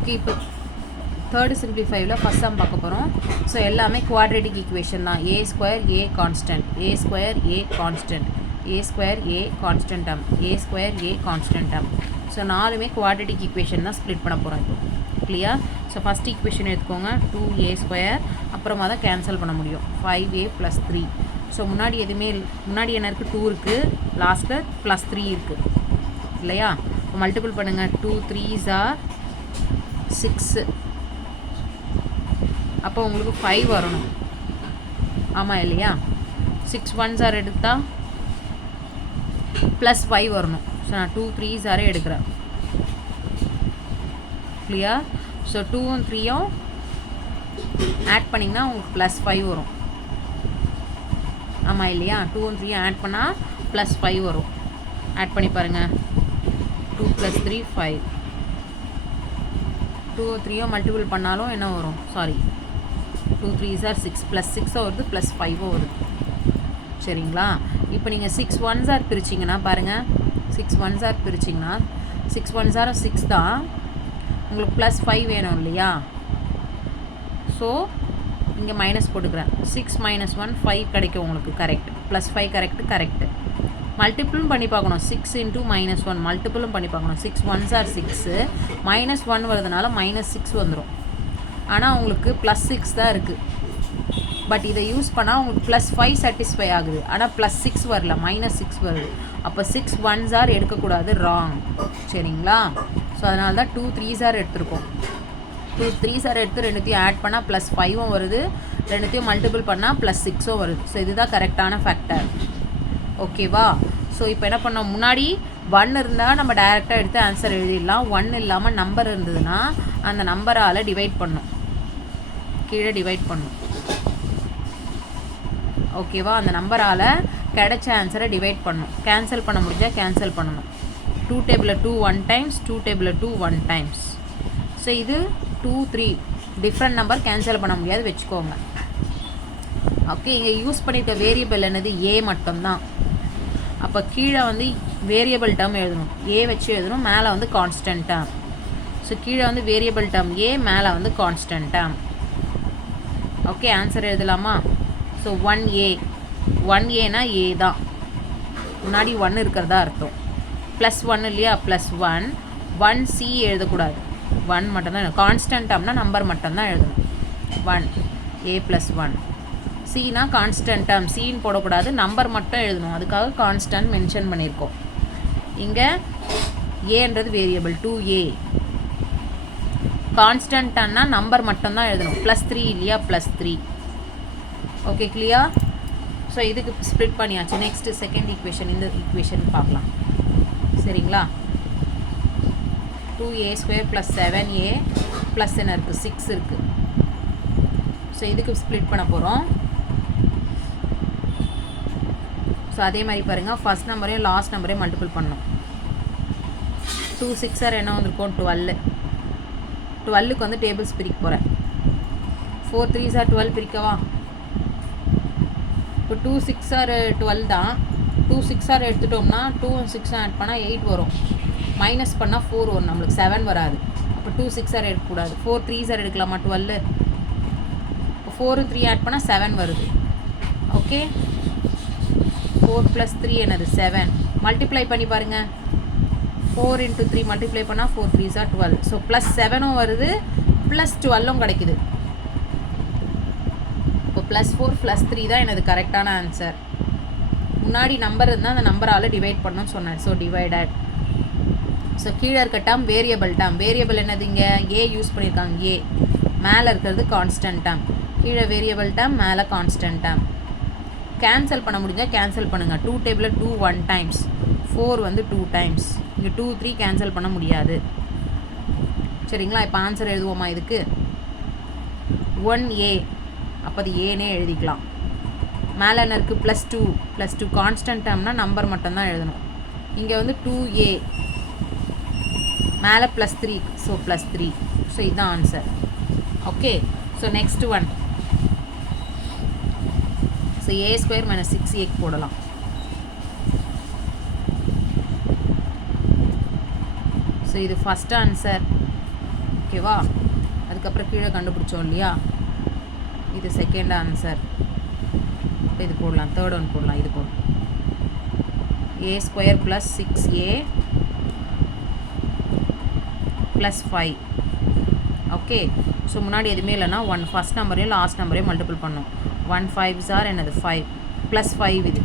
Okay, இப்போ third சிம்பிளிஃபைவில் first some பார்க்க போகிறோம். ஸோ எல்லாமே குவாட்ரேட்டிக் ஈக்குவேஷன் தான். ஏ ஸ்கொயர் ஏ கான்ஸ்டன்ட், ஏ ஸ்கொயர் ஏ கான்ஸ்டன்ட், ஏ ஸ்கொயர் ஏ கான்ஸ்டன்ட் டேர்ம், ஏ ஸ்கொயர் ஏ கான்ஸ்டன்ட் டேர்ம். ஸோ நாலுமே குவாட்ரேட்டிக் ஈக்குவேஷன் தான் ஸ்ப்ளிட் பண்ண போகிறோம் இப்போ. கிளியர்? ஸோ ஃபஸ்ட் ஈக்குவேஷன் எடுத்துக்கோங்க, 2a ஸ்கொயர். அப்புறமா தான் கேன்சல் பண்ண முடியும், 5a + 3. ஸோ முன்னாடி எதுவுமே முன்னாடி என்ன இருக்குது, 2 இருக்குது, லாஸ்ட்டில் +3 இருக்குது இல்லையா? மல்டிபிள் பண்ணுங்கள், 2 3s are 6. அப்போ உங்களுக்கு 5 வரணும். ஆமாம் இல்லையா? 6 1s are எடுத்தால் +5 வரணும். ஸோ நான் 2 3s are எடுக்கிறேன். கிளியர்? ஸோ 2ம் 3யும் ஆட் பண்ணிங்கன்னா உங்களுக்கு +5 வரும். ஆமாம் இல்லையா? 2ம் 3யும் ஆட் பண்ணால் +5 வரும். ஆட் பண்ணி பாருங்கள், 2 + 3 5. 2ம் 3யும் மல்டிபிள் பண்ணாலும் என்ன வரும்? சாரி, 2 3s are 6, +6 வருது, +5 வருது. சரிங்களா? இப்போ நீங்கள் 6 1s are பிரிச்சிங்கன்னா பாருங்கள், 6 1s are பிரிச்சிங்கன்னா 6 1s are 6 தான். உங்களுக்கு +5 வேணும் இல்லையா? ஸோ இங்கே மைனஸ் போட்டுக்கிறேன். 6 - 1 5 கிடைக்கும் உங்களுக்கு. கரெக்ட். +5 கரெக்டு. மல்டிபிளும் பண்ணி பார்க்கணும். 6 × -1 மல்டிபிளும் பண்ணி பார்க்கணும். 6 1s are 6, -1 வருதுனால -6 வந்துடும். ஆனால் உங்களுக்கு +6 தான் இருக்குது. பட் இதை யூஸ் பண்ணால் உங்களுக்கு +5 சாட்டிஸ்ஃபை ஆகுது. ஆனால் +6 வரல, -6 வருது. அப்போ 6 1s are எடுக்கக்கூடாது, ராங். சரிங்களா? ஸோ அதனால தான் 2 3s are எடுத்துருக்கோம். 2 3s are எடுத்து ரெண்டுத்தையும் ஆட் பண்ணால் +5ம் வருது, ரெண்டுத்தையும் மல்டிபிள் பண்ணால் +6ம் வருது. ஸோ இதுதான் கரெக்டான ஃபேக்டர். ஓகேவா? ஸோ இப்போ என்ன பண்ணோம், முன்னாடி 1 இருந்தால் நம்ம டைரெக்டாக எடுத்து ஆன்சர் எழுதிடலாம். 1 இல்லாமல் நம்பர் இருந்ததுன்னா அந்த நம்பரால் டிவைட் பண்ணும், கீழே டிவைட் பண்ணும். ஓகேவா? அந்த நம்பரால் கிடைச்ச ஆன்சரை டிவைட் பண்ணும். கேன்சல் பண்ண முடிஞ்சால் கேன்சல் பண்ணணும். 2 டேபிளில் 2 1 டைம்ஸ், 2 டேபிளில் 2 1 டைம்ஸ். ஸோ இது 2 3 டிஃப்ரெண்ட் நம்பர், கேன்சல் பண்ண முடியாது, வச்சுக்கோங்க. ஓகே, இங்கே யூஸ் பண்ணியிருக்க வேரியபிள் என்னது? ஏ மட்டும்தான். அப்போ கீழே வந்து வேரியபிள் டேர்ம் எழுதணும், ஏ வச்சு எழுதணும். மேலே வந்து கான்ஸ்டன்ட் டேர்ம். ஸோ கீழே வந்து வேரியபிள் டேர்ம் ஏ, மேலே வந்து கான்ஸ்டன்ட் டேர்ம். ஓகே, ஆன்சர் எழுதலாமா? ஸோ 1a, 1aனா ஏ தான், முன்னாடி 1 இருக்கிறதா அர்த்தம். +1 இல்லையா? +1. 1c எழுதக்கூடாது, 1 மட்டும்தான். கான்ஸ்டன்ட் டேர்ம்னா நம்பர் மட்டும்தான் எழுதணும். 1a + 1. சினா கான்ஸ்டன்ட் டேர்ம், சின்னு போடக்கூடாது, நம்பர் மட்டும் எழுதணும். அதுக்காக கான்ஸ்டன்ட் மென்ஷன் பண்ணியிருக்கோம். இங்கே ஏன்றது வேரியபிள், 2a. கான்ஸ்டன்ட் டேர்ம்னா நம்பர் மட்டும்தான் எழுதணும். +3 இல்லையா? +3. Okay, clear? ஸோ இதுக்கு ஸ்ப்ளிட் பண்ணியாச்சு. நெக்ஸ்ட்டு செகண்ட் ஈக்குவேஷன், இந்த ஈக்குவேஷன் பார்க்கலாம். சரிங்களா? 2a² + 7a ப்ளஸ் என்ன இருக்குது? 6 இருக்குது. ஸோ இதுக்கு ஸ்ப்ளிட் பண்ண போகிறோம். ஸோ அதே மாதிரி பாருங்கள், ஃபஸ்ட் நம்பரையும் லாஸ்ட் நம்பரையும் மல்டிபிள் பண்ணணும். 2 6 are என்ன வந்திருக்கும்? 12. 12க்கு வந்து டேபிள்ஸ் பிரிக்க போகிறேன். 4 3s are 12 பிரிக்கவா? இப்போ 2 6 are 12 தான். 2 6 are எடுத்துட்டோம்னா 2 and 6 ஆட் பண்ணால் 8 வரும். மைனஸ் பண்ணால் 4 வரும், நம்மளுக்கு 7 வராது. அப்போ 2 6 are எடுக்கக்கூடாது. 4 3s are எடுக்கலாமா? 12. இப்போ 4 3 ஆட் பண்ணால் 7 வருது. ஓகே, 4 + 3 என்னது? 7. மல்டிப்ளை பண்ணி பாருங்கள். 4 × 3 மல்டிப்ளை பண்ணால் 4 3s are 12. ஸோ +7ம் வருது, +12ம் கிடைக்குது. இப்போ +4 + 3 தான் எனது கரெக்டான ஆன்சர். முன்னாடி நம்பர் இருந்தால் அந்த நம்பரால் டிவைட் பண்ணணும்னு சொன்னேன். So divided. ஸோ கீழே இருக்க டேர்ம் வேரியபிள் டேர்ம். வேரியபிள் என்னது? இங்கே ஏ யூஸ் பண்ணியிருக்காங்க, ஏ. மேலே இருக்கிறது கான்ஸ்டன்ட் டேர்ம், கீழே வேரியபிள் டேர்ம், மேலே கான்ஸ்டன்ட் டேர்ம். கேன்சல் பண்ண முடிஞ்சால் கேன்சல் பண்ணுங்கள். 2 டேபிளில் 2 1 டைம்ஸ், 4 வந்து 2 டைம்ஸ். இங்கே 2 3 கேன்சல் பண்ண முடியாது. சரிங்களா? இப்போ ஆன்சர் எழுதுவோமா இதுக்கு? 1a. அப்போ அது ஏனே எழுதிக்கலாம். மேலே என்ன இருக்குது? +2 கான்ஸ்டன்ட் டேர்ம்னா நம்பர் மட்டும்தான் எழுதணும். இங்கே வந்து 2a, மேலே +3, ஸோ +3. ஸோ இதுதான் answer. Okay, so next one. So a² - 6a போடலாம். ஸோ இது ஃபஸ்ட் ஆன்சர். ஓகேவா? அதுக்கப்புறம் கீழே கண்டுபிடிச்சோம் இல்லையா, இது செகண்ட் ஆன்சர். இப்போ இது போடலாம், தேர்ட் ஒன் போடலாம். இது போடலாம் a² + 6a + 5. ஓகே. ஸோ முன்னாடி எதுவுமே இல்லைனா ஃபஸ்ட் நம்பரையும் லாஸ்ட் நம்பரையும் மல்டிபிள் பண்ணோம். 1 5s are என்னது 5 + 5 இது.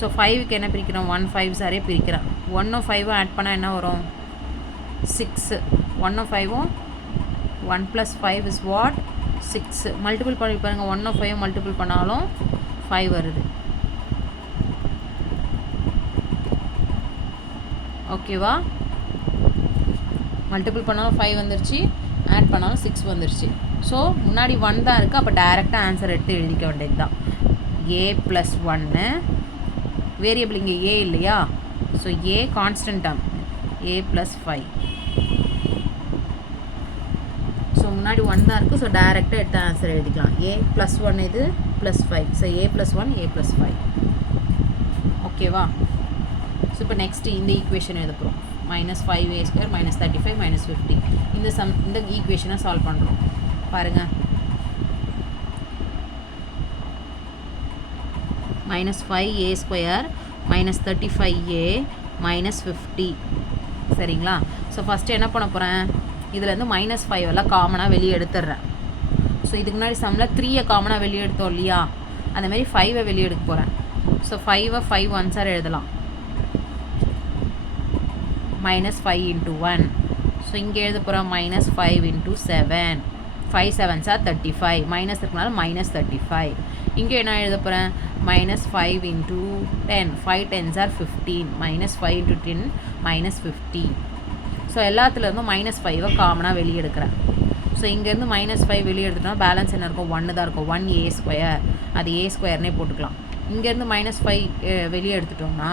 ஸோ 5க்கு என்ன பிரிக்கிறோம், 1 5s are பிரிக்கிறேன். 1ம் 5ம் ஆட் பண்ணால் என்ன வரும், 6. 1ம் 5ம் 1 + 5 is what, 6. மல்டிபிள் பண்ணி பாருங்கள், 1ம் 5ம் மல்டிபிள் பண்ணாலும் 5 வருது. ஓகேவா? மல்டிபிள் பண்ணாலும் 5 வந்துருச்சு, ஆட் பண்ணாலும் 6 வந்துருச்சு. ஸோ முன்னாடி 1 தான் இருக்குது, அப்போ டைரெக்டாக ஆன்சர் எடுத்து எழுதிக்க வேண்டியது தான். a + 1 வேரியபிள் இங்கே a இல்லையா, so a constant term, a + 5. So முன்னாடி 1 தான் இருக்குது, ஸோ டைரெக்டாக எடுத்து ஆன்சர் எழுதிக்கலாம். a + 1 இது +5, ஸோ a + 1 a + 5. ஓகேவா? ஸோ இப்போ நெக்ஸ்ட்டு இந்த ஈக்குவேஷன் எழுத போகிறோம். -5a² - 35 - 50. இந்த ஈக்குவேஷனை சால்வ் பண்ணுறோம். பாருங்கள், -5a² - 35a - 50. சரிங்களா? ஸோ ஃபஸ்ட்டு என்ன பண்ண போகிறேன், இதுலேருந்து -5 எல்லாம் காமனாக வெளியே எடுத்துடுறேன். ஸோ இதுக்கு முன்னாடி சம்மில் 3ஐ காமனாக வெளியே எடுத்தோம் இல்லையா, அந்தமாரி 5ஐ வெளியே எடுக்க போகிறேன். ஸோ 5ஐ 5 1s எழுதலாம். -5 × 1. ஸோ இங்கே எழுத போகிறோம் -5 × 7. 5 7s are 35. மைனஸ் இருக்கனால -35. இங்கே என்ன எழுத போகிறேன், -5 × 10. 5 10s are 15. -5 × 10 -50. ஸோ எல்லாத்துலேருந்தும் -5ஐ காமனாக வெளியே எடுக்கிறேன். ஸோ இங்கேருந்து -5 வெளியே எடுத்துட்டோம்னா பேலன்ஸ் என்ன இருக்கும், 1 தான் இருக்கும். 1a², அது a²னே போட்டுக்கலாம். இங்கேருந்து -5 வெளியே எடுத்துட்டோம்னா,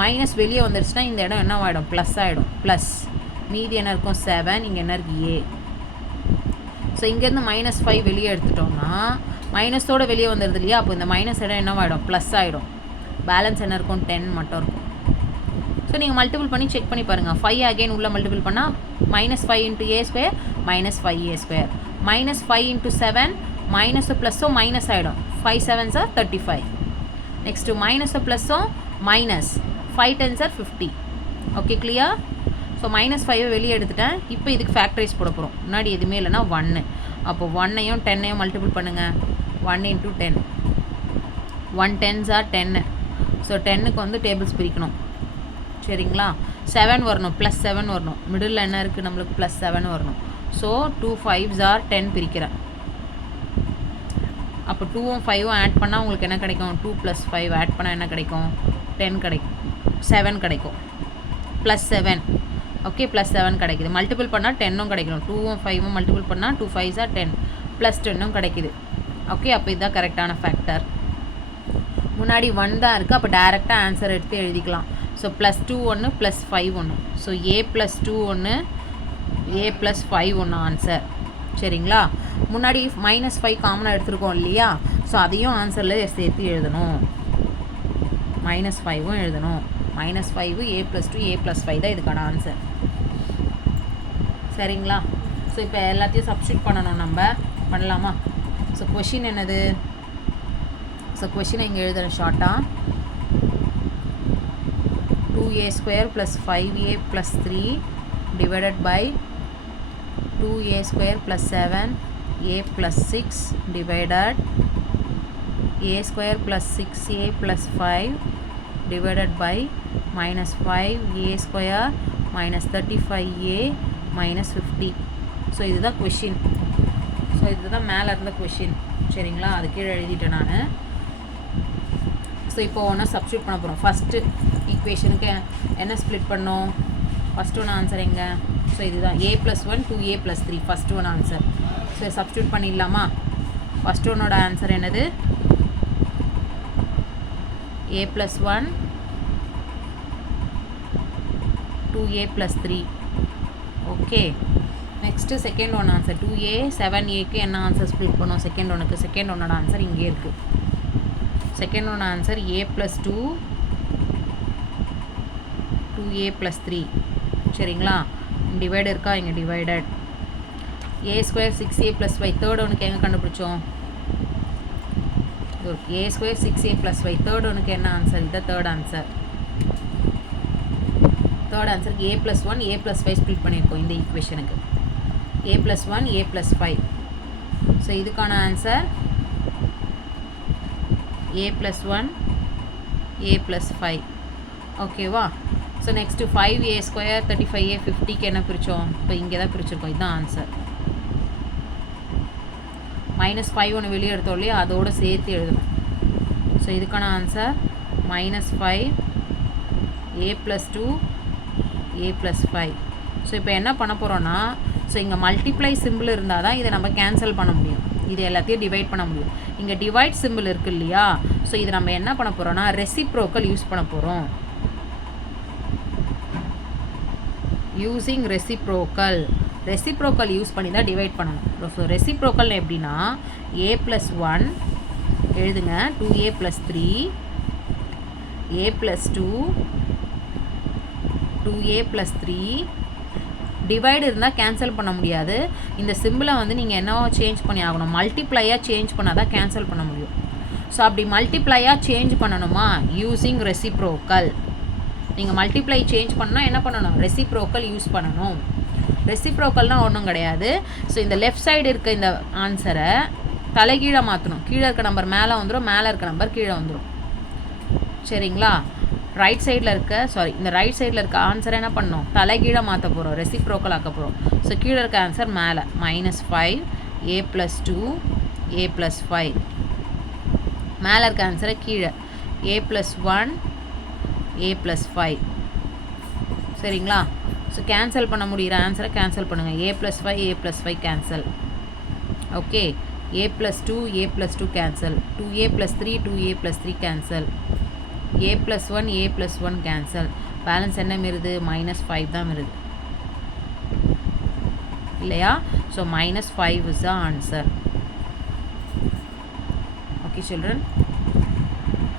மைனஸ் வெளியே வந்துடுச்சுன்னா இந்த இடம் என்ன ஆகிடும், ப்ளஸ் ஆகிடும். ப்ளஸ் மீதி என்ன இருக்கும், 7. இங்கே என்ன இருக்குது, a. ஸோ இங்கேருந்து -5 வெளியே எடுத்துட்டோம்னா மைனஸோடு வெளியே வந்துடுது இல்லையா, அப்போ இந்த மைனஸ் இடம் என்ன ஆகிடும், ப்ளஸ் ஆகிடும். பேலன்ஸ் என்ன இருக்கும், 10 மட்டும் இருக்கும். ஸோ நீங்கள் மல்டிபிள் பண்ணி செக் பண்ணி பாருங்கள். 5 அகெயின் உள்ளே மல்டிபிள் பண்ணால் -5 × a² -5a². -5 × 7 மைனஸும் ப்ளஸ்ஸும் மைனஸ் ஆகிடும். 5 7s are 35. நெக்ஸ்ட்டு மைனஸும் ப்ளஸ்ஸும் minus, 5 10s are 50. Okay, clear? So -5ஐ வெளியே எடுத்துட்டேன். இப்போ இதுக்கு ஃபேக்டரைஸ் போட போகிறோம். முன்னாடி எதுவுமே இல்லைனா 1. அப்போது 1ஐயும் 10ஐயும் மல்டிபிள் பண்ணுங்கள். 1 × 10. 1 10s are 10. ஸோ 10க்கு வந்து டேபிள்ஸ் பிரிக்கணும். சரிங்களா? 7 வரணும், +7 வரணும். மிடில் என்ன இருக்குது நம்மளுக்கு, +7 வரணும். ஸோ 2 5s are 10 பிரிக்கிறேன். அப்போ 2ம் 5ம் ஆட் பண்ணால் உங்களுக்கு என்ன கிடைக்கும், 2 + 5 ஆட் பண்ணால் என்ன கிடைக்கும், 10 கிடைக்கும். 7 கிடைக்கும். +7. ஓகே, +7 கிடைக்குது. மல்டிபிள் பண்ணால் 10ம் கிடைக்கணும். 2ம் 5ம் மல்டிபிள் பண்ணால் 2 5s are 10 +10ம் கிடைக்குது. ஓகே, அப்போ இதுதான் கரெக்டான ஃபேக்டர். முன்னாடி 1 தான் இருக்குது, அப்போ டேரெக்டாக ஆன்சர் எடுத்து எழுதிக்கலாம். So +2 1 +5 1. So a + 2 1 a + 5 1 answer. சரிங்களா? முன்னாடி -5 காமனாக எடுத்துருக்கோம் இல்லையா, ஸோ அதையும் ஆன்சரில் சேர்த்து எழுதணும். -5ம் எழுதணும். -5 a + 2 a + 5 தான் இதுக்கான ஆன்சர். சரிங்களா? ஸோ இப்போ எல்லாத்தையும் சப்ஸ்டியூட் பண்ணணும், நம்ம பண்ணலாமா? ஸோ கொஷின் என்னது, ஸோ கொஷினை இங்கே எழுதுகிறேன் ஷார்ட்டாக. 2a² + 5a + 3 divided by 2a² + 7a + 6 divided a² + 6a + 5 divided by -5a² - 35a - 50. So இதுதான் கொஷின். ஸோ இதுதான் மேலே இருந்த கொஷின். சரிங்களா? அது கீழே எழுதிட்டேன் நான். ஸோ இப்போ ஒன்றா சப்ஸ்டியூட் பண்ண போகிறோம். ஃபஸ்ட்டு ஈக்குவேஷனுக்கு என்ன ஸ்ப்ளிட் பண்ணோம், ஃபஸ்ட்டு ஒன்று ஆன்சர் எங்கே, ஸோ இதுதான் a + 1 2a + 3 ஃபஸ்ட்டு ஒன்று ஆன்சர். ஸோ சப்ஸ்டியூட் பண்ணிடலாமா? ஃபஸ்ட்டு ஒன்னோட ஆன்சர் என்னது, a + 1 2a + 3. Okay, next second one answer 2a 7aக்கு என்ன ஆன்சர் ஸ்ப்ளிட் பண்ணோம், செகண்ட் ஒன்றுக்கு. செகண்ட் ஒன்னோட ஆன்சர் இங்கே இருக்குது. Second one answer a + 2 2a + 3. சரிங்களா? டிவைடு இருக்கா, இங்கே டிவைடட். ஏ ஸ்கொயர் 6a + y தேர்ட் ஒனுக்கு எங்கே கண்டுபிடிச்சோம், ஏ ஸ்கொயர் 6a + y தேர்ட் ஒனுக்கு என்ன ஆன்சர், இதான் தேர்ட் ஆன்சர். தேர்ட் ஆன்சருக்கு a + 1 a + 5 ஸ்ப்ளிட் பண்ணியிருக்கோம் இந்த ஈக்குவேஷனுக்கு. a + 1 a + 5. ஸோ இதுக்கான ஆன்சர் a + 1 a + 5. ஓகேவா. ஸோ நெக்ஸ்ட்டு 5a² 35a 50க்கு என்ன பிரித்தோம், இப்போ இங்கே தான் பிரிச்சுருக்கோம். இதுதான் ஆன்சர். -5 ஒன்று வெளியே எடுத்தோம் இல்லையா, அதோடு சேர்த்து எழுதணும். ஸோ இதுக்கான ஆன்சர் -5 a + 2 a + 5. ஸோ இப்போ என்ன பண்ண போகிறோன்னா, ஸோ இங்கே மல்டிப்ளை சிம்பிள் இருந்தால் தான் இதை நம்ம கேன்சல் பண்ண முடியும், இது எல்லாத்தையும் டிவைட் பண்ண முடியும். இங்கே டிவைட் சிம்பிள் இருக்குது இல்லையா, ஸோ இது நம்ம என்ன பண்ண போகிறோன்னா ரெசிப்ரோக்கல் யூஸ் பண்ண போகிறோம். யூஸிங் ரெசிப்ரோக்கல் யூஸ் பண்ணி தான் டிவைட் பண்ணணும். ஸோ ரெசிப்ரோக்கல் எப்படின்னா a + 1 எழுதுங்க, 2a + 3 a + 2 2a + 3. டிவைடு இருந்தால் கேன்சல் பண்ண முடியாது. இந்த சிம்பிளை வந்து நீங்கள் என்னவோ சேஞ்ச் பண்ணி ஆகணும், மல்டிப்ளையாக சேஞ்ச் பண்ணால் தான் கேன்சல் பண்ண முடியும். ஸோ அப்படி மல்டிப்ளையாக சேஞ்ச் பண்ணணுமா, யூஸிங் ரெசிப்ரோக்கல். நீங்கள் மல்டிப்ளை சேஞ்ச் பண்ணால் என்ன பண்ணணும், ரெசிப்ரோக்கல் யூஸ் பண்ணணும். ரெசிப்ரோக்கல்னால் ஒன்றும் கிடையாது. ஸோ இந்த லெஃப்ட் சைடு இருக்க இந்த ஆன்சரை தலைகீழே மாற்றணும். கீழே இருக்க நம்பர் மேலே வந்துடும், மேலே இருக்க நம்பர் கீழே வந்துடும். சரிங்களா. ரைட் சைடில் இந்த ரைட் சைடில் இருக்க ஆன்சரை என்ன பண்ணணும், தலைகீழே மாற்ற போகிறோம், ரெசிப்ரோக்கல் ஆக்க போகிறோம். ஸோ கீழே இருக்க ஆன்சர் மேலே -5 a + 2 a + 5. மேலே இருக்க ஆன்சரை கீழே a + 1 a + 5. சரிங்களா. ஸோ கேன்சல் பண்ண முடிகிற ஆன்சரை கேன்சல் பண்ணுங்கள். a + 5 a + 5 cancel. Okay. a + 2 a + 2 cancel. 2a + 3 2a + 3 cancel. a + 1 a + 1 cancel. Balance என்ன வருது, -5 தான் வருது இல்லையா. So -5 is the answer. Okay children.